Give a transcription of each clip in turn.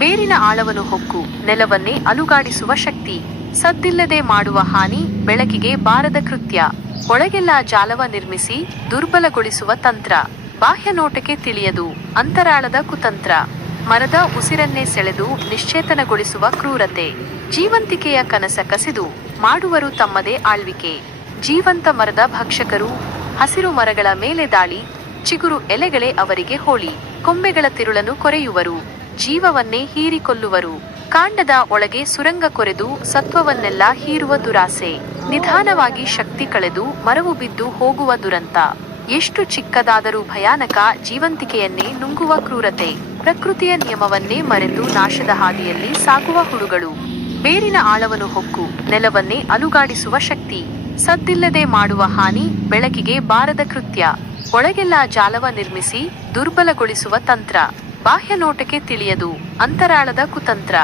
ಬೇರಿನ ಆಳವನ್ನು ಹೊಕ್ಕು, ನೆಲವನ್ನೇ ಅಲುಗಾಡಿಸುವ ಶಕ್ತಿ, ಸದ್ದಿಲ್ಲದೆ ಮಾಡುವ ಹಾನಿ ಬೆಳಕಿಗೆ ಬಾರದ ಕೃತ್ಯ, ಒಳಗೆಲ್ಲ ಜಾಲವ ನಿರ್ಮಿಸಿ ದುರ್ಬಲಗೊಳಿಸುವ ತಂತ್ರ, ಬಾಹ್ಯ ನೋಟಕ್ಕೆ ತಿಳಿಯದು, ಅಂತರಾಳದ ಕುತಂತ್ರ, ಮರದ ಉಸಿರನ್ನೇ ಸೆಳೆದು ನಿಶ್ಚೇತನಗೊಳಿಸುವ ಕ್ರೂರತೆ, ಜೀವಂತಿಕೆಯ ಕನಸ ಕಸಿದು ಮಾಡುವರು ತಮ್ಮದೇ ಆಳ್ವಿಕೆ, ಜೀವಂತ ಮರದ ಭಕ್ಷಕರು, ಹಸಿರು ಮರಗಳ ಮೇಲೆ ದಾಳಿ, ಚಿಗುರು ಎಲೆಗಳೇ ಅವರಿಗೆ ಹೋಳಿ, ಕೊಂಬೆಗಳ ತಿರುಳನ್ನು ಕೊರೆಯುವರು. ಜೀವವನ್ನೇ ಹೀರಿಕೊಲ್ಲುವರು ಕಾಂಡದ ಒಳಗೆ ಸುರಂಗ ಕೊರೆದು ಸತ್ವವನ್ನೆಲ್ಲ ಹೀರುವ ದುರಾಸೆ. ನಿಧಾನವಾಗಿ ಶಕ್ತಿ ಕಳೆದು ಮರವು ಬಿದ್ದು ಹೋಗುವ ದುರಂತ. ಎಷ್ಟು ಚಿಕ್ಕದಾದರೂ ಭಯಾನಕ ಜೀವಂತಿಕೆಯನ್ನೇ ನುಂಗುವ ಕ್ರೂರತೆ. ಪ್ರಕೃತಿಯ ನಿಯಮವನ್ನೇ ಮರೆತು ನಾಶದ ಹಾದಿಯಲ್ಲಿ ಸಾಗುವ ಹುಳುಗಳು. ಬೇರಿನ ಆಳವನ್ನು ಹೊಕ್ಕು, ನೆಲವನ್ನೇ ಅಲುಗಾಡಿಸುವ ಶಕ್ತಿ. ಸದ್ದಿಲ್ಲದೆ ಮಾಡುವ ಹಾನಿ ಬೆಳಕಿಗೆ ಬಾರದ ಕೃತ್ಯ. ಒಳಗೆಲ್ಲ ಜಾಲವ ನಿರ್ಮಿಸಿ ದುರ್ಬಲಗೊಳಿಸುವ ತಂತ್ರ. ಬಾಹ್ಯ ನೋಟಕ್ಕೆ ತಿಳಿಯದು. ಅಂತರಾಳದ ಕುತಂತ್ರ.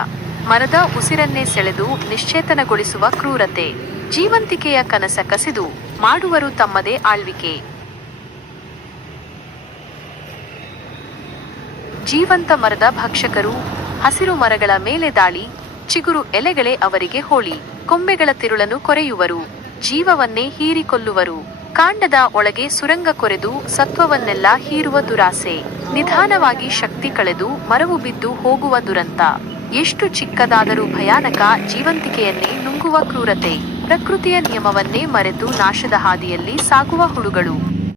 ಮರದ ಉಸಿರನ್ನೇ ಸೆಳೆದು ನಿಶ್ಚೇತನಗೊಳಿಸುವ ಕ್ರೂರತೆ. ಜೀವಂತಿಕೆಯ ಕನಸ ಕಸಿದು ಮಾಡುವರು ತಮ್ಮದೇ ಆಳ್ವಿಕೆ. ಜೀವಂತ ಮರದ ಭಕ್ಷಕರು ಹಸಿರು ಮರಗಳ ಮೇಲೆ ದಾಳಿ, ಚಿಗುರು ಎಲೆಗಳೇ ಅವರಿಗೆ ಹೋಳಿ. ಕೊಂಬೆಗಳ ತಿರುಳನ್ನು ಕೊರೆಯುವರು. ಜೀವವನ್ನೇ ಹೀರಿಕೊಲ್ಲುವರು ಕಾಂಡದ ಒಳಗೆ ಸುರಂಗ ಕೊರೆದು ಸತ್ವವನ್ನೆಲ್ಲ ಹೀರುವ ದುರಾಸೆ. ನಿಧಾನವಾಗಿ ಶಕ್ತಿ ಕಳೆದು ಮರವು ಬಿದ್ದು ಹೋಗುವ ದುರಂತ. ಎಷ್ಟು ಚಿಕ್ಕದಾದರೂ ಭಯಾನಕ ಜೀವಂತಿಕೆಯನ್ನೇ ನುಂಗುವ ಕ್ರೂರತೆ. ಪ್ರಕೃತಿಯ ನಿಯಮವನ್ನೇ ಮರೆತು ನಾಶದ ಹಾದಿಯಲ್ಲಿ ಸಾಗುವ ಹುಳುಗಳು.